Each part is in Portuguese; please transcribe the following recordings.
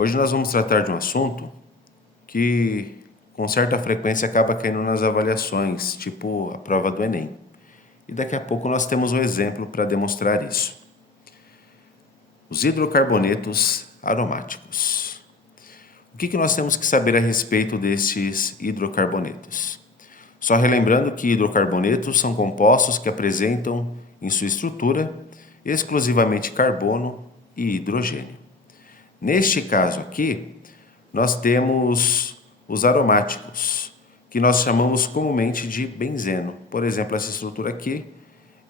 Hoje nós vamos tratar de um assunto que com certa frequência acaba caindo nas avaliações, tipo a prova do Enem. E daqui a pouco nós temos um exemplo para demonstrar isso. Os hidrocarbonetos aromáticos. O que nós temos que saber a respeito destes hidrocarbonetos? Só relembrando que hidrocarbonetos são compostos que apresentam em sua estrutura exclusivamente carbono e hidrogênio. Neste caso aqui, nós temos os aromáticos, que nós chamamos comumente de benzeno. Por exemplo, essa estrutura aqui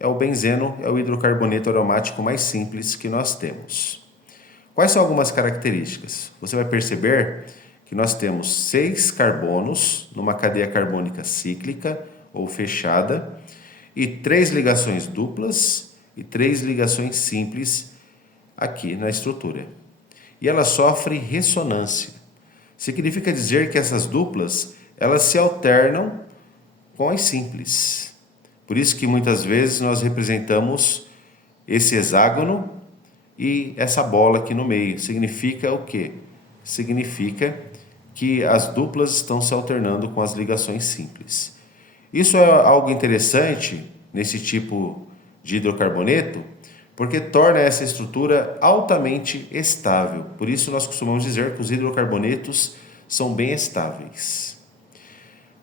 é o benzeno, é o hidrocarboneto aromático mais simples que nós temos. Quais são algumas características? Você vai perceber que nós temos 6 carbonos numa cadeia carbônica cíclica ou fechada e 3 ligações duplas e 3 ligações simples aqui na estrutura. E ela sofre ressonância. Significa dizer que essas duplas elas se alternam com as simples. Por isso que muitas vezes nós representamos esse hexágono e essa bola aqui no meio. Significa o quê? Significa que as duplas estão se alternando com as ligações simples. Isso é algo interessante nesse tipo de hidrocarboneto, porque torna essa estrutura altamente estável. Por isso nós costumamos dizer que os hidrocarbonetos são bem estáveis.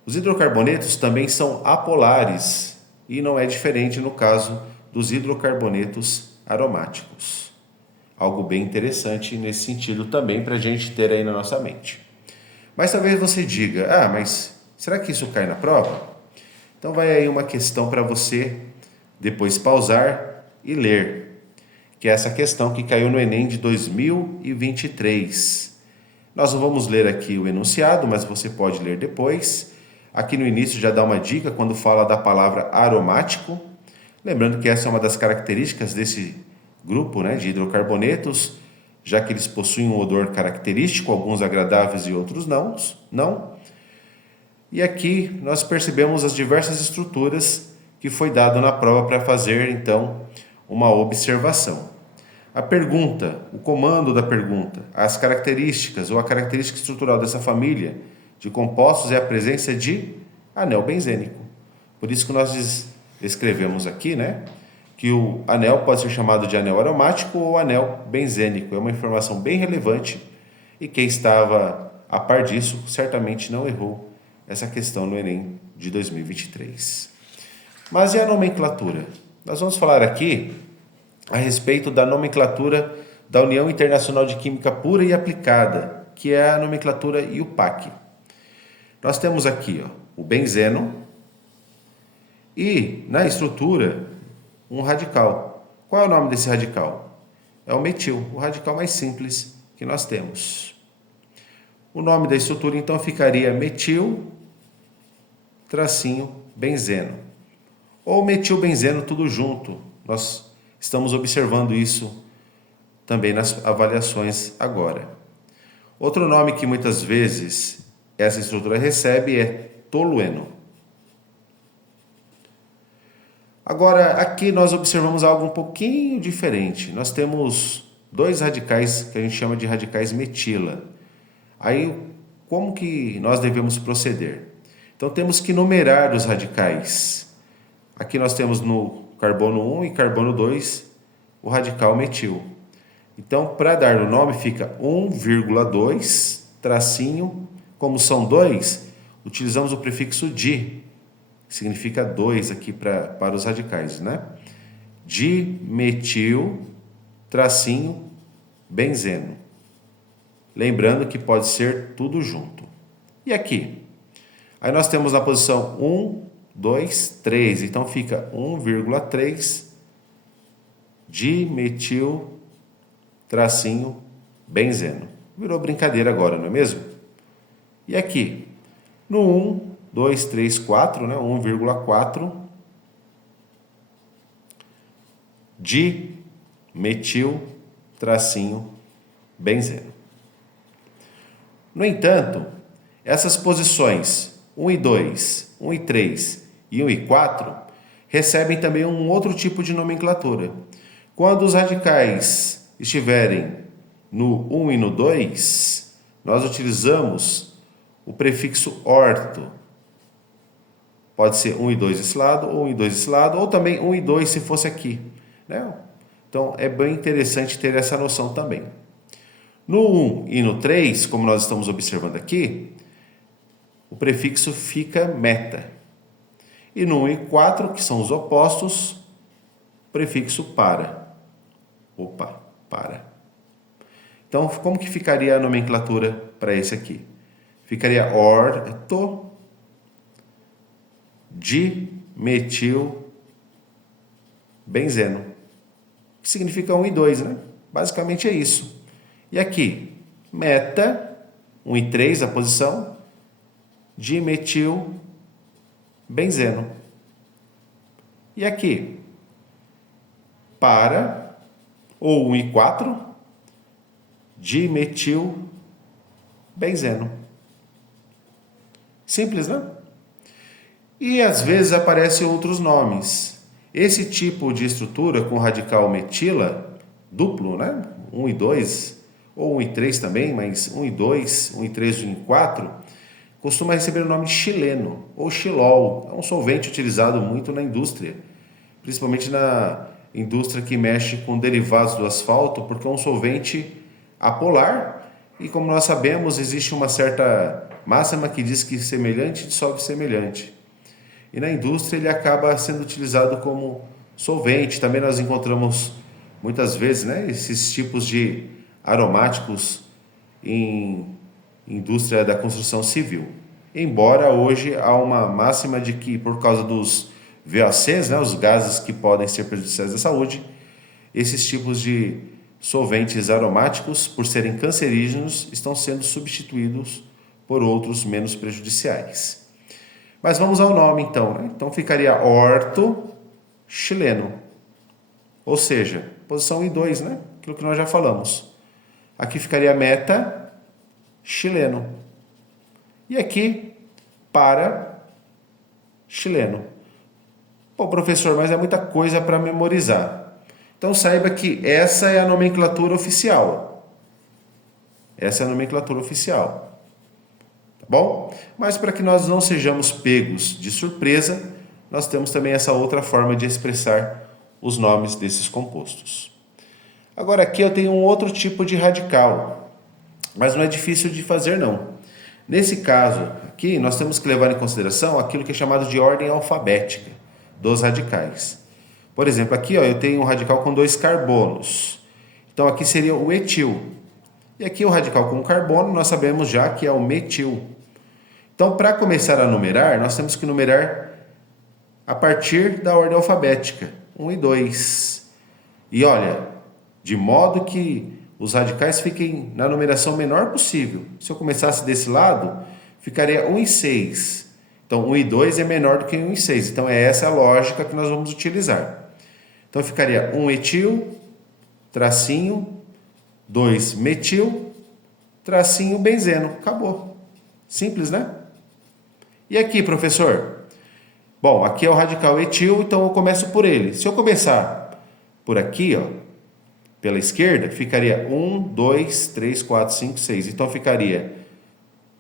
Os hidrocarbonetos também são apolares e não é diferente no caso dos hidrocarbonetos aromáticos. Algo bem interessante nesse sentido também para a gente ter aí na nossa mente. Mas talvez você diga, mas será que isso cai na prova? Então vai aí uma questão para você depois pausar e ler, que é essa questão que caiu no Enem de 2023. Nós não vamos ler aqui o enunciado, mas você pode ler depois. Aqui no início já dá uma dica quando fala da palavra aromático. Lembrando que essa é uma das características desse grupo, de hidrocarbonetos, já que eles possuem um odor característico, alguns agradáveis e outros não. E aqui nós percebemos as diversas estruturas que foi dado na prova para fazer, então, uma observação. A pergunta, o comando da pergunta, as características ou a característica estrutural dessa família de compostos é a presença de anel benzênico. Por isso que nós escrevemos aqui, que o anel pode ser chamado de anel aromático ou anel benzênico. É uma informação bem relevante e quem estava a par disso certamente não errou essa questão no Enem de 2023. Mas e a nomenclatura? Nós vamos falar aqui a respeito da nomenclatura da União Internacional de Química Pura e Aplicada, que é a nomenclatura IUPAC. Nós temos aqui o benzeno e na estrutura um radical. Qual é o nome desse radical? É o metil, o radical mais simples que nós temos. O nome da estrutura então ficaria metil tracinho benzeno. Ou metilbenzeno tudo junto. Nós estamos observando isso também nas avaliações agora. Outro nome que muitas vezes essa estrutura recebe é tolueno. Agora, aqui nós observamos algo um pouquinho diferente. Nós temos 2 radicais que a gente chama de radicais metila. Aí, como que nós devemos proceder? Então, temos que numerar os radicais. Aqui nós temos no carbono 1 e carbono 2 o radical metil. Então, para dar o nome, fica 1,2, tracinho. Como são 2, utilizamos o prefixo di, que significa 2 aqui para os radicais, Dimetil, tracinho, benzeno. Lembrando que pode ser tudo junto. E aqui? Aí nós temos na posição 1, 2, 3. Então fica 1,3 dimetil, tracinho, benzeno. Virou brincadeira agora, não é mesmo? E aqui? No 1, 2, 3, 4, 1,4 dimetil, tracinho, benzeno. No entanto, essas posições 1 e 2, 1 e 3 e 1 e 4 recebem também um outro tipo de nomenclatura. Quando os radicais estiverem no 1 e no 2, nós utilizamos o prefixo orto. Pode ser 1 e 2 desse lado, ou 1 e 2 desse lado, ou também 1 e 2 se fosse aqui, né? Então, é bem interessante ter essa noção também. No 1 e no 3, como nós estamos observando aqui, o prefixo fica meta. E no 1 e 4, que são os opostos, prefixo para. Opa, para. Então, como que ficaria a nomenclatura para esse aqui? Ficaria orto dimetilbenzeno, que significa 1 e 2, né? Basicamente é isso. E aqui, meta, 1 e 3 a posição, dimetilbenzeno. E aqui, para, ou 1 e 4, dimetilbenzeno. Simples, né? E às vezes aparecem outros nomes. Esse tipo de estrutura com radical metila, duplo, né? 1 e 2, ou 1 e 3 também, mas 1 e 2, 1 e 3, 1 e 4, costuma receber o nome de xileno ou xilol. É um solvente utilizado muito na indústria, principalmente na indústria que mexe com derivados do asfalto, porque é um solvente apolar e, como nós sabemos, existe uma certa máxima que diz que semelhante dissolve semelhante. E na indústria ele acaba sendo utilizado como solvente. Também nós encontramos muitas vezes, né, esses tipos de aromáticos em indústria da construção civil. Embora hoje há uma máxima de que, por causa dos VOCs, né, os gases que podem ser prejudiciais à saúde, esses tipos de solventes aromáticos, por serem cancerígenos, estão sendo substituídos por outros menos prejudiciais. Mas vamos ao nome então, né? Então ficaria orto chileno. Ou seja, posição I 2, né? Aquilo que nós já falamos. Aqui ficaria meta chileno. E aqui para chileno. Pô, professor, mas é muita coisa para memorizar. Então saiba que essa é a nomenclatura oficial. Essa é a nomenclatura oficial. Bom, mas para que nós não sejamos pegos de surpresa, nós temos também essa outra forma de expressar os nomes desses compostos. Agora aqui eu tenho um outro tipo de radical, mas não é difícil de fazer não. Nesse caso aqui, nós temos que levar em consideração aquilo que é chamado de ordem alfabética dos radicais. Por exemplo, aqui ó, eu tenho um radical com 2 carbonos, então aqui seria o etil. E aqui o radical com carbono, nós sabemos já que é o metil. Então, para começar a numerar, nós temos que numerar a partir da ordem alfabética, 1 e 2. E olha, de modo que os radicais fiquem na numeração menor possível. Se eu começasse desse lado, ficaria 1 e 6. Então, 1 e 2 é menor do que 1 e 6. Então, é essa a lógica que nós vamos utilizar. Então, ficaria 1 etil, tracinho, 2 metil, tracinho benzeno. Acabou. Simples, né? E aqui, professor? Bom, aqui é o radical etil, então eu começo por ele. Se eu começar por aqui, ó, pela esquerda, ficaria 1, 2, 3, 4, 5, 6. Então ficaria,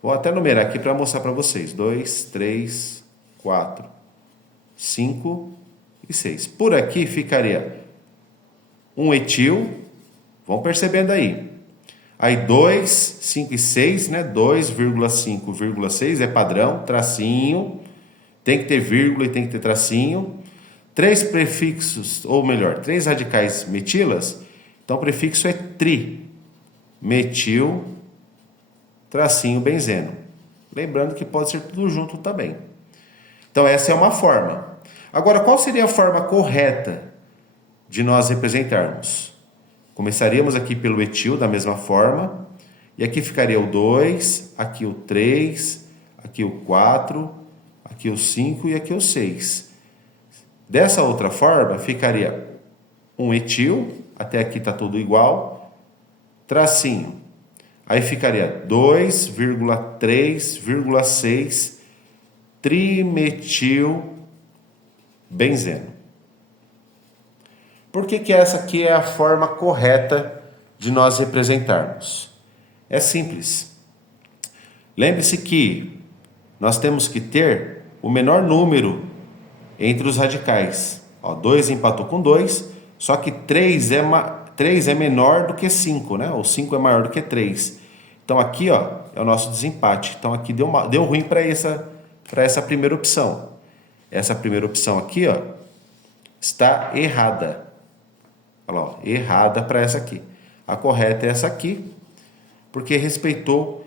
vou até numerar aqui para mostrar para vocês: 2, 3, 4, 5 e 6. Por aqui ficaria 1 etil, vão percebendo aí. Aí 2, 5 e 6, né? 2,5,6 é padrão, tracinho, tem que ter vírgula e tem que ter tracinho. 3 prefixos, ou melhor, 3 radicais metilas, então o prefixo é tri, metil, tracinho, benzeno. Lembrando que pode ser tudo junto também. Então essa é uma forma. Agora, qual seria a forma correta de nós representarmos? Começaríamos aqui pelo etil da mesma forma, e aqui ficaria o 2, aqui o 3, aqui o 4, aqui o 5 e aqui o 6. Dessa outra forma, ficaria um etil, até aqui está tudo igual, tracinho. Aí ficaria 2,3,6 trimetilbenzeno. Por que essa aqui é a forma correta de nós representarmos? É simples. Lembre-se que nós temos que ter o menor número entre os radicais. 2 empatou com 2, só que 3 é menor do que 5, né? Ou 5 é maior do que 3. Então aqui é o nosso desempate. Então aqui deu ruim para essa primeira opção. Essa primeira opção aqui está errada. Olha lá, errada para essa aqui. A correta é essa aqui, porque respeitou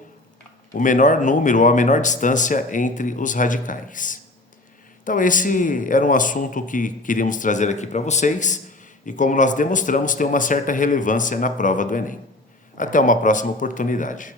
o menor número ou a menor distância entre os radicais. Então esse era um assunto que queríamos trazer aqui para vocês e, como nós demonstramos, tem uma certa relevância na prova do Enem. Até uma próxima oportunidade.